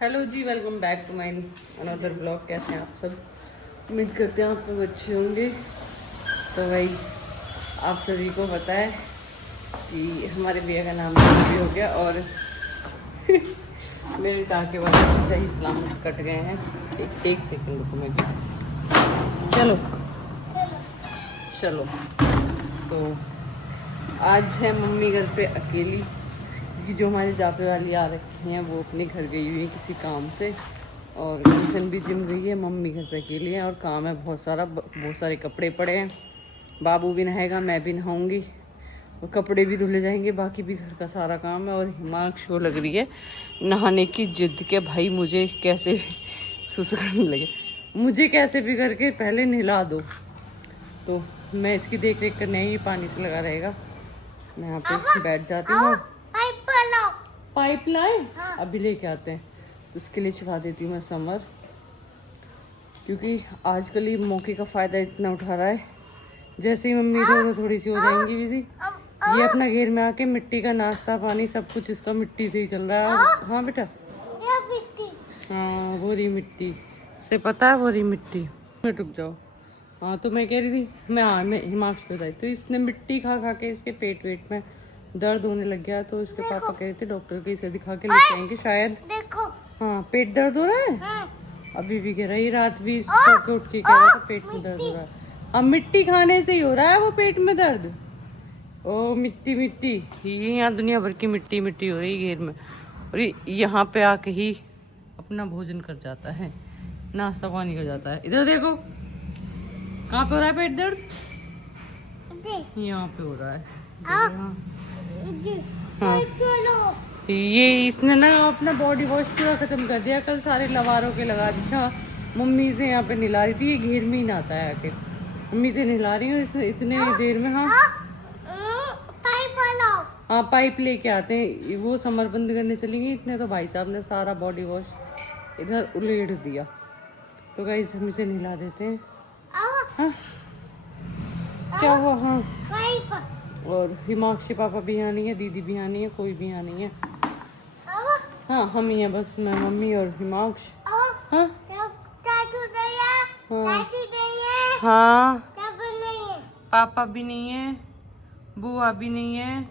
Hello ji, welcome back to my another blog. कैसे हैं आप सब? उम्मीद करते हैं आप लोग अच्छे होंगे। तो भाई आप सभी को पता है कि हमारे भैया का नाम भी हो गया और मेरे टाँके वाले सही सलामत कट गए हैं। एक सेकंड रुको, मैं चलो चलो। तो आज है मम्मी घर पे अकेली, क्योंकि जो हमारी जापे वाली आ रखी हैं वो अपने घर गई हुई है किसी काम से, और कंचन भी जिम गई है। मम्मी घर पे अकेली है और काम है बहुत सारा। बहुत सारे कपड़े पड़े हैं। बाबू भी नहाएगा, मैं भी नहाऊंगी और कपड़े भी धुले जाएंगे। बाकी भी घर का सारा काम है। और हिमांश शो लग रही है नहाने की जिद के, भाई मुझे कैसे सुसु करने लगे, मुझे कैसे भी करके पहले नहला दो। तो मैं इसकी देख रेख करने ही पानी से लगा रहेगा। मैं यहाँ पे बैठ जाती हूँ। पाइप लाए? हाँ। अभी लेके आते हैं। तो उसके लिए चला देती हूँ मैं समर, क्योंकि आजकल ये मौके का फ़ायदा इतना उठा रहा है। जैसे ही मम्मी तो थोड़ी सी हो जाएंगी बिजी, ये अपना घेर में आके मिट्टी का नाश्ता पानी सब कुछ इसका मिट्टी से ही चल रहा है। हाँ बेटा, हाँ वो रही मिट्टी से, पता है वो रही मिट्टी में। रुक जाओ। हाँ तो मैं कह रही थी, मैं हिमांशु बताई, तो इसने मिट्टी खा खा के इसके पेट वेट में दर्द होने लग गया। तो इसके पापा कह रहे थे डॉक्टर के, इसे दिखा के लेके आएंगे शायद। देखो हाँ, पेट दर्द हो रहा है। हाँ। अभी भी कह रहा है, रात भी सो के उठ के कह रहा था पेट में दर्द हो रहा है। अब मिट्टी खाने से ही हो रहा है वो पेट में दर्द। ओ मिट्टी मिट्टी, ये यहाँ दुनिया भर की मिट्टी मिट्टी हो रही है घेर में, और यहाँ पे आके ही अपना भोजन कर जाता है, नाश्ता पानी कर जाता है। इधर देखो कहाँ पे हो रहा है पेट दर्द, यहाँ पे हो रहा है। हाँ। ये इसने ना अपना बॉडी वॉश पूरा खत्म कर दिया। कल सारे लवारों के लगा दिया। मम्मी से यहाँ पे नहला रही थी, ये घेर में ही नहाता है आके। मम्मी से नहला रही हूँ इसने इतने देर में। हाँ हाँ पाइप लेके आते हैं, वो समर बंद करने चलेंगे। इतने तो भाई साहब ने सारा बॉडी वॉश इधर उलेट दिया। तो गाइस हम इसे नहला देते हैं। हाँ क्या हुआ? हाँ, और हिमांशु पापा भी यहाँ नहीं है, दीदी भी यहाँ नहीं है, कोई भी यहाँ नहीं है। हाँ हम ही हैं बस, मैं मम्मी और हिमांशु। हाँ हाँ, पापा भी नहीं है, बुआ भी नहीं है,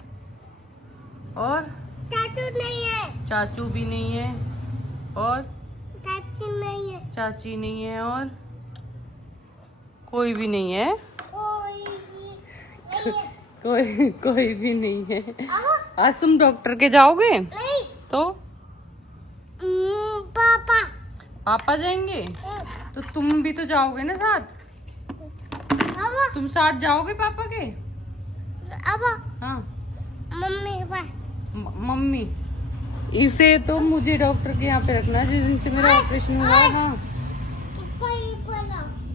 और चाचू भी नहीं है, और चाची नहीं है, और कोई भी नहीं है। कोई भी नहीं है। आज तुम डॉक्टर के जाओगे? नहीं। तो पापा जाएंगे? तो तुम भी तो जाओगे ना साथ? तुम साथ जाओगे पापा के? हाँ मम्मी इसे तो मुझे डॉक्टर के यहाँ पे रखना जिस दिन से मेरा ऑपरेशन हुआ है। हाँ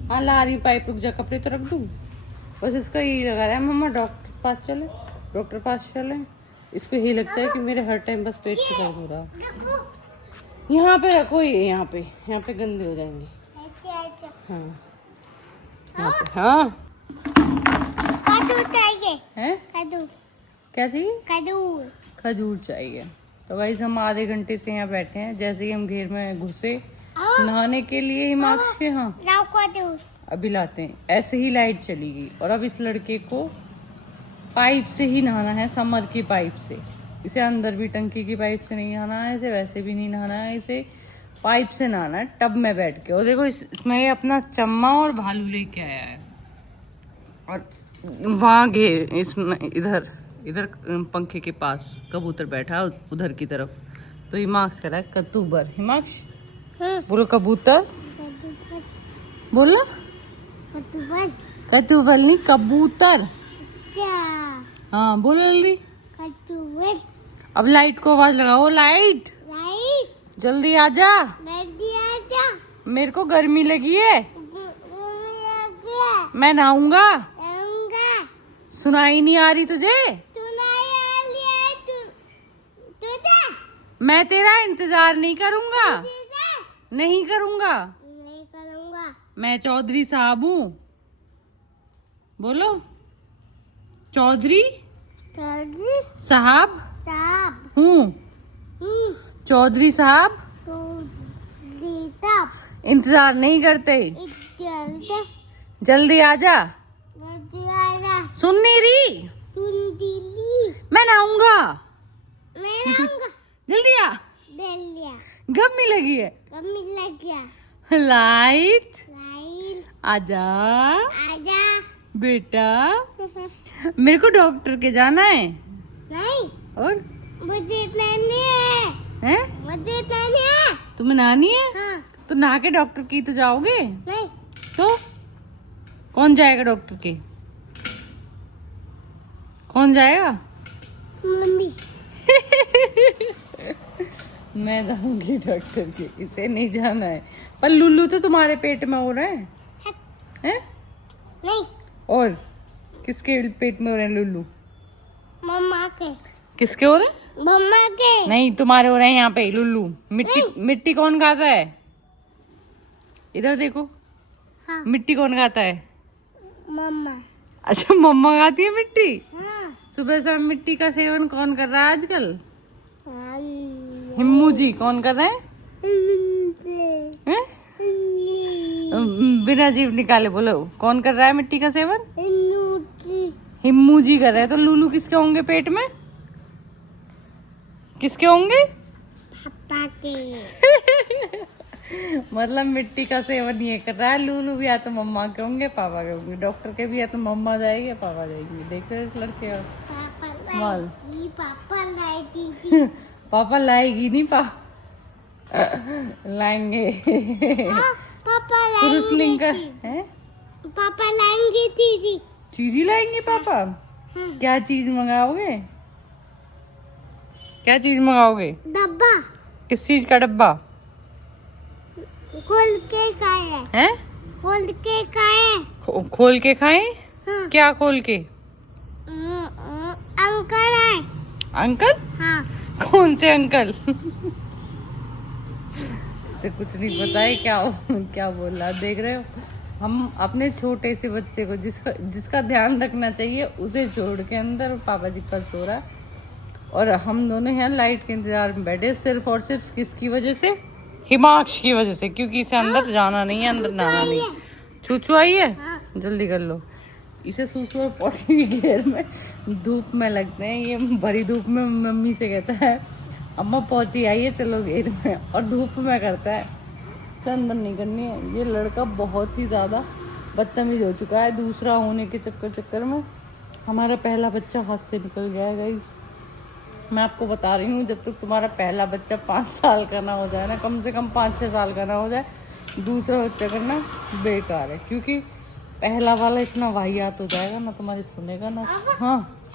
हाँ ला रही पाइप, रुक जा, कपड़े तो रख दूँ। बस इसका यही लगा रहा है मम्मा डॉक्टर पास चले। इसको यही लगता है कि मेरे हर टाइम बस पेट से दर्द हो रहा। यहाँ पे रखो, ये यहाँ पे गंदे हो जाएंगे। हाँ यहाँ पे। हाँ है क्या चाहिए? खजूर चाहिए। तो गाइस हम आधे घंटे से यहाँ बैठे हैं। जैसे ही हम घेर में घुसे नहाने के लिए हिमांशु के, हाँ अभी लाते हैं। ऐसे ही लाइट चली गई और अब इस लड़के को पाइप से ही नहाना है, समर की पाइप से। इसे अंदर भी टंकी की पाइप से नहीं नहाना है, इसे वैसे भी नहीं नहाना है, इसे पाइप से नहाना है टब में बैठ के। और देखो इसमें ये अपना चम्मा और भालू लेके आया है। और वहाँ घेर इसमें इधर पंखे के पास कबूतर बैठा है उधर की तरफ। तो हिमांशु कह रहा है कतूबर। हिमांशु बोलो कबूतर, बोलो कतूबर नहीं कबूतर। हाँ बोलो जल्दी। अब लाइट को आवाज लगाओ, लाइट जल्दी आजा, मेरे को गर्मी लगी है, मैं नहाऊंगा। सुनाई नहीं आ रही तुझे? मैं तेरा इंतजार नहीं करूंगा, नहीं करूंगा। मैं चौधरी साहब हूँ, बोलो चौधरी साहब हूँ, चौधरी साहब इंतजार नहीं करते, जल्दी आजा। सुन नहीं रही, मैं नहाऊंगा, जल्दी आ। गम्मी लगी है, लाइट आजा बेटा। मेरे को डॉक्टर के जाना है। नहीं, और मुझे नानी है। हैं? मुझे नानी है। तुम्हें नानी है? हाँ। तो नहा के डॉक्टर की तो जाओगे? नहीं, तो कौन जाएगा डॉक्टर के? कौन जाएगा? मम्मी। मैं जाऊंगी डॉक्टर के, इसे नहीं जाना है। पर लुल्लू तो तुम्हारे पेट में हो रहा है, हैं? नहीं, और किसके पेट में हो रहे हैं लुल्लू? मम्मा के। किसके हो रहे हैं? मम्मा के। नहीं, तुम्हारे हो रहे हैं यहाँ पे लुल्लू। मिट्टी मिट्टी कौन खाता है? इधर देखो। हाँ। मिट्टी कौन खाता है? मम्मा। अच्छा, मम्मा खाती है मिट्टी। हाँ। सुबह शाम मिट्टी का सेवन कौन कर रहा है आजकल? हाँ। हिम्मू जी कौन कर रहे हैं? हैं? बिना जीभ निकाले बोलो, कौन कर रहा है मिट्टी का सेवन? हिम्मू जी कर रहे हैं। तो लुल्लू किसके होंगे पेट में? किसके होंगे? पापा के। मतलब मिट्टी का सेवन ये कर रहा है लुल्लू भी, या तो मम्मा के होंगे पापा के होंगे। डॉक्टर के भी या तो मम्मा जाएगी या पापा जाएगी। देख रहे हो इस लड़के का माल। पापा लाएगी थी। पापा लाएगी नहीं, लाएंगे। पापा पुरुष लिंग का लाएंगे। है। पापा लाएंगे दीदी। चीज ही लाएंगे पापा। हाँ। क्या चीज मंगाओगे? क्या चीज मंगाओगे? डब्बा किस चीज का डब्बा? खोल के खाए। हैं? खोल के खाए। खोल के खाएं? हाँ। क्या खोल के? अंकल है। अंकल? हाँ। कौन से अंकल? से कुछ नहीं पता है क्या बोल रहा। देख रहे हो, हम अपने छोटे से बच्चे को जिसका ध्यान रखना चाहिए उसे छोड़ के अंदर पापा जी का सो रहा है, और हम दोनों यहाँ लाइट के इंतजार में बैठे, सिर्फ और सिर्फ किसकी वजह से? हिमांश की वजह से, क्योंकि इसे अंदर जाना नहीं है, अंदर नहाना नहीं। चूचू आई है। हाँ। जल्दी कर लो। इसे सूसू और पॉटी भी घेर में धूप में लगते हैं। ये भरी धूप में मम्मी से कहता है अम्मा पॉटी आई है चलो घेर में, और धूप में करता है, इसे अंदर नहीं करनी है। ये लड़का बहुत ही ज़्यादा बदतमीज हो चुका है। दूसरा होने के चक्कर में हमारा पहला बच्चा हाथ से निकल गया है गाइस। मैं आपको बता रही हूँ, जब तक तुम्हारा पहला बच्चा 5 साल का ना हो जाए ना, कम से कम 5-6 साल का ना हो जाए, दूसरा बच्चा करना बेकार है। क्योंकि पहला वाला इतना वाहियात हो जाएगा ना, तुम्हारी सुनेगा ना, हाँ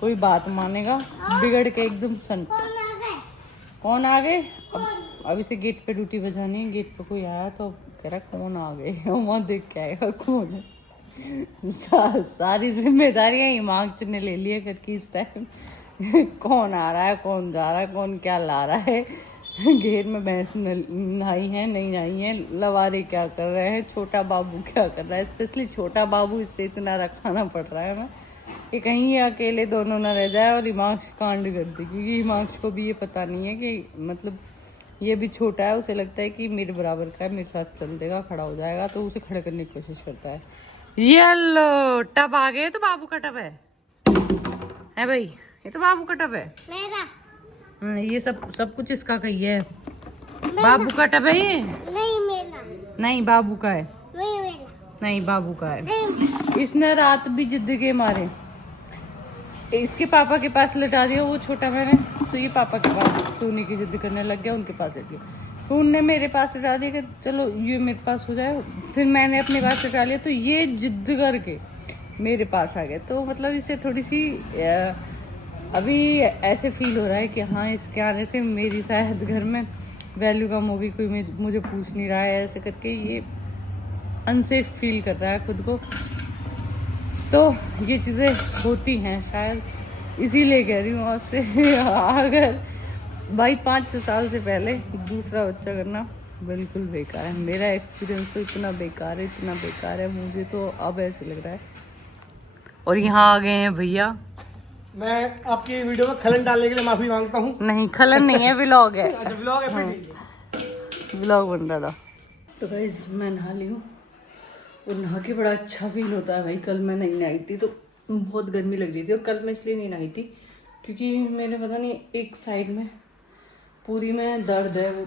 कोई बात मानेगा, बिगड़ के एकदम सन। कौन आ गए? अब इसे गेट पे ड्यूटी बजानी है। गेट पे कोई आया तो कह रहा कौन आ गए, वहाँ देख के आएगा कौन है। सारी जिम्मेदारियां हिमांश ने ले लिया करके इस टाइम। कौन आ रहा है, कौन जा रहा है, कौन क्या ला रहा है, घेर में भैंस नहाई है नहीं नहाई है, लवारे क्या कर रहे हैं, छोटा बाबू क्या कर रहा है। स्पेशली छोटा बाबू, इससे इतना रखाना पड़ रहा है हमें कि कहीं ये अकेले दोनों ना रह जाए और हिमांश कांड कर दे। क्योंकि हिमांश को भी ये पता नहीं है कि मतलब ये भी छोटा है, उसे लगता है कि मेरे बराबर का है, मेरे साथ चल देगा, खड़ा हो जाएगा, तो उसे खड़ा करने की कोशिश करता है। ये लो टब आ गए। तो बाबू का टब है भाई, ये तो बाबू का टब है मेरा। ये सब कुछ इसका कही है। बाबू का टब है ये? नहीं मेरा। नहीं बाबू का है। नहीं मेरा। नहीं बाबू का है। नहीं। इसने रात भी जिद के मारे इसके पापा के पास लटा दिया, वो छोटा मैंने, तो ये पापा के पास सोने की जिद करने लग गया, उनके पास लेट गया। सोन ने मेरे पास लटा दिया कि चलो ये मेरे पास हो जाए, फिर मैंने अपने पास लटा लिया, तो ये जिद करके मेरे पास आ गया। तो मतलब इससे थोड़ी सी अभी ऐसे फील हो रहा है कि हाँ इसके आने से मेरी शायद घर में वैल्यू कम होगी, कोई मुझे पूछ नहीं रहा है, ऐसे करके ये अनसेफ फील कर रहा है खुद को। तो ये चीज़ें होती हैं शायद, इसीलिए कह रही हूँ आपसे। अगर भाई 5-6 साल से पहले दूसरा बच्चा करना बिल्कुल बेकार है। मेरा एक्सपीरियंस तो इतना बेकार है, मुझे तो अब ऐसे लग रहा है। और यहाँ आ गए हैं भैया। मैं आपकी वीडियो में खलन डालने के लिए माफी मांगता हूँ। नहीं खलन नहीं है, व्लॉग है। अच्छा व्लॉग है, फिर ठीक है। व्लॉग बन रहा था। तो गाइस मैं नहा ली हूँ और नहा के बड़ा अच्छा फील होता है भाई। कल मैं नहीं नहाई थी तो बहुत गर्मी लग रही थी, और कल मैं इसलिए नहीं नहाई थी क्योंकि मेरे पता नहीं एक साइड में पूरी में दर्द है, वो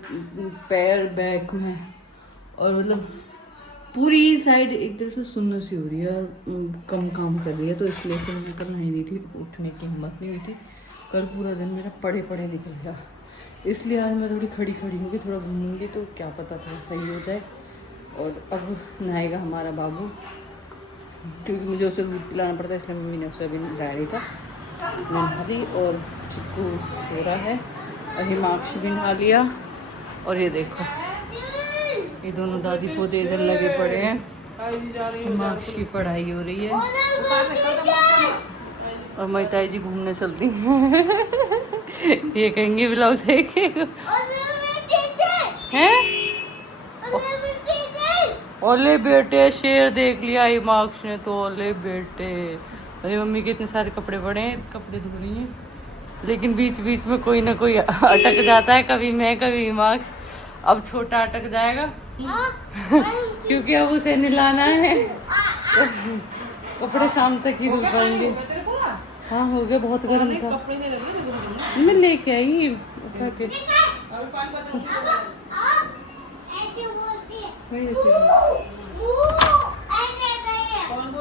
पैर बैक में, और मतलब पूरी साइड एक तरह से सुन्न सी हो रही है और कम काम कर रही है, तो इसलिए फिर मैं कल नहाई नहीं थी, उठने की हिम्मत नहीं हुई थी। कल पूरा दिन मेरा पड़े पड़े निकल गया, इसलिए आज मैं थोड़ी खड़ी खड़ी होगी, थोड़ा घूमूंगी तो क्या पता थोड़ा सही हो जाए। और अब नहाएगा हमारा बाबू, क्योंकि मुझे उसे दूध पिलाना पड़ता है, इसलिए मम्मी ने उसे अभी नहाया नहीं था। मैं नहा ली और चिक्कू सो रहा है और हिमांशु भी नहा लिया। और ये देखो ये दोनों दादी पोते इधर लगे पड़े हैं, हिमांशु की पढ़ाई हो रही है और महिताई जी घूमने चलती हैं। ये कहेंगे व्लॉग देखे हैं। ओले बेटे शेर देख लिया हिमांशु ने तो, ओले बेटे। अरे मम्मी के इतने सारे कपड़े पड़े हैं, कपड़े धो रही हैं, लेकिन बीच बीच में कोई ना कोई अटक जाता है, कभी मैं कभी हिमांशु। अब छोटा अटक जाएगा क्योंकि अब उसे नहलाना है, तो कपड़े शाम तक ही धो पाएंगे। हाँ हो गया, बहुत गर्म था, मैं लेके आई उठा के।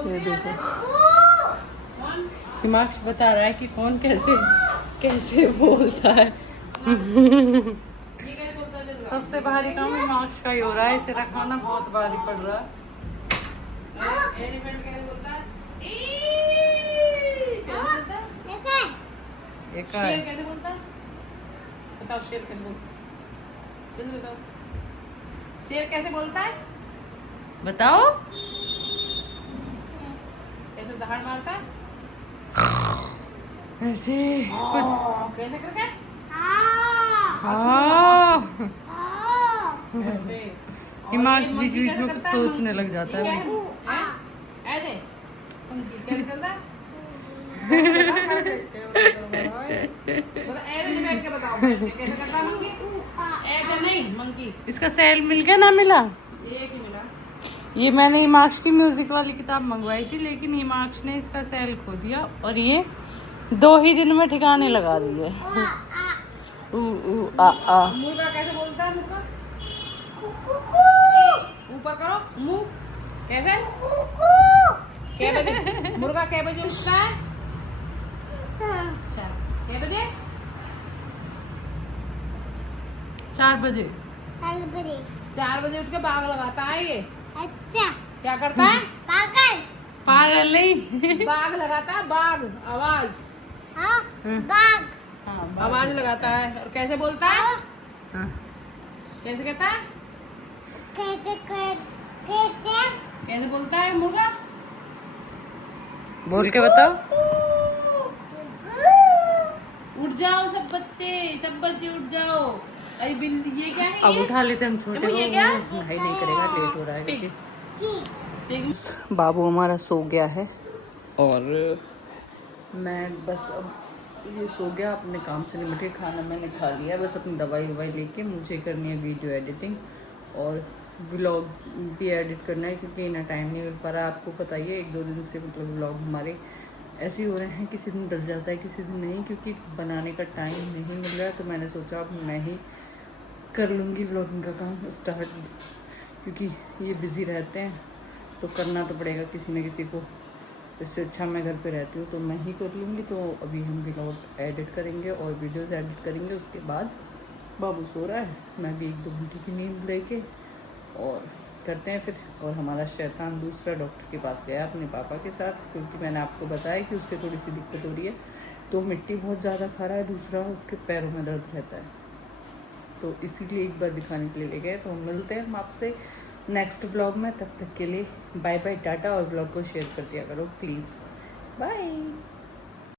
ये देखो हिमांशु बता रहा है कि कौन कैसे कैसे बोलता है। सबसे भारी काम हिमांशु का ही हो रहा है, इसे रखवाना बहुत भारी पड़ रहा है। शेर कैसे बोलता है? बताओ शेर कैसे बोलता है? शेर कैसे बोलता है? बताओ कैसे दहाड़ मारता है? ऐसे कुछ कैसे करके? हिमांशु बीच बीच में कुछ सोचने लग जाता है। ऐसे कैसे करता है? इसका सेल मिल गया ना मिला? एक ही मिला। ये मैंने हिमांशु की म्यूजिक वाली किताब मंगवाई थी, लेकिन हिमांशु ने इसका सेल खो दिया और ये 2 ही दिन में ठिकाने लगा दी है। मुर्गा कैसे बोलता है? मुर्गा ऊपर करो मुंह कैसे? क्या बजे मुर्गा क्या बजे उठता है? 4 बजे? 4 बजे 4 बजे उठ के बाग लगाता है ये। अच्छा क्या करता है? पागल पागल नहीं बाग लगाता है, बाग आवाज। हाँ बाग। हाँ आवाज लगाता है। और कैसे बोलता है? हाँ कैसे कहता है? कैसे बोलता है मुर्गा? बोल के बताओ। उठ जाओ सब बच्चे उठ जाओ। अरे ये क्या है? अब उठा लेते हम छोटे को, ये क्या? भाई नहीं करेगा, लेट हो रहा है। बाबू हमारा सो गया है और मैं बस अब ये सो गया, अपने काम से निपट के खाना मैंने खा लिया, बस अपनी दवाई लेके मुझे करनी है वीडियो एडिटिंग और व्लॉग भी एडिट करना है, क्योंकि इतना टाइम नहीं मिल पा रहा। आपको पता ही है 1-2 दिन से मतलब व्लॉग हमारे ऐसे ही हो रहे हैं, किसी दिन डल जाता है किसी दिन नहीं, क्योंकि बनाने का टाइम नहीं मिल रहा है। तो मैंने सोचा अब मैं ही कर लूँगी व्लॉगिंग का काम स्टार्ट, क्योंकि ये बिज़ी रहते हैं तो करना तो पड़ेगा किसी न किसी को। इससे अच्छा मैं घर पे रहती हूँ तो मैं ही कर लूँगी। तो अभी हम व्लॉग एडिट करेंगे और वीडियोज़ एडिट करेंगे, उसके बाद बाबू सो रहा है, मैं भी 1-2 घंटे की नींद लेके और करते हैं फिर। और हमारा शैतान दूसरा डॉक्टर के पास गया अपने पापा के साथ, क्योंकि मैंने आपको बताया कि उसके थोड़ी सी दिक्कत हो रही है, तो मिट्टी बहुत ज़्यादा खा रहा है, दूसरा उसके पैरों में दर्द रहता है, तो इसीलिए एक बार दिखाने के लिए ले गए। तो हम मिलते हैं हम आपसे नेक्स्ट ब्लॉग में, तब तक के लिए बाय बाय टाटा। और ब्लॉग को शेयर कर दिया करो प्लीज़, बाय।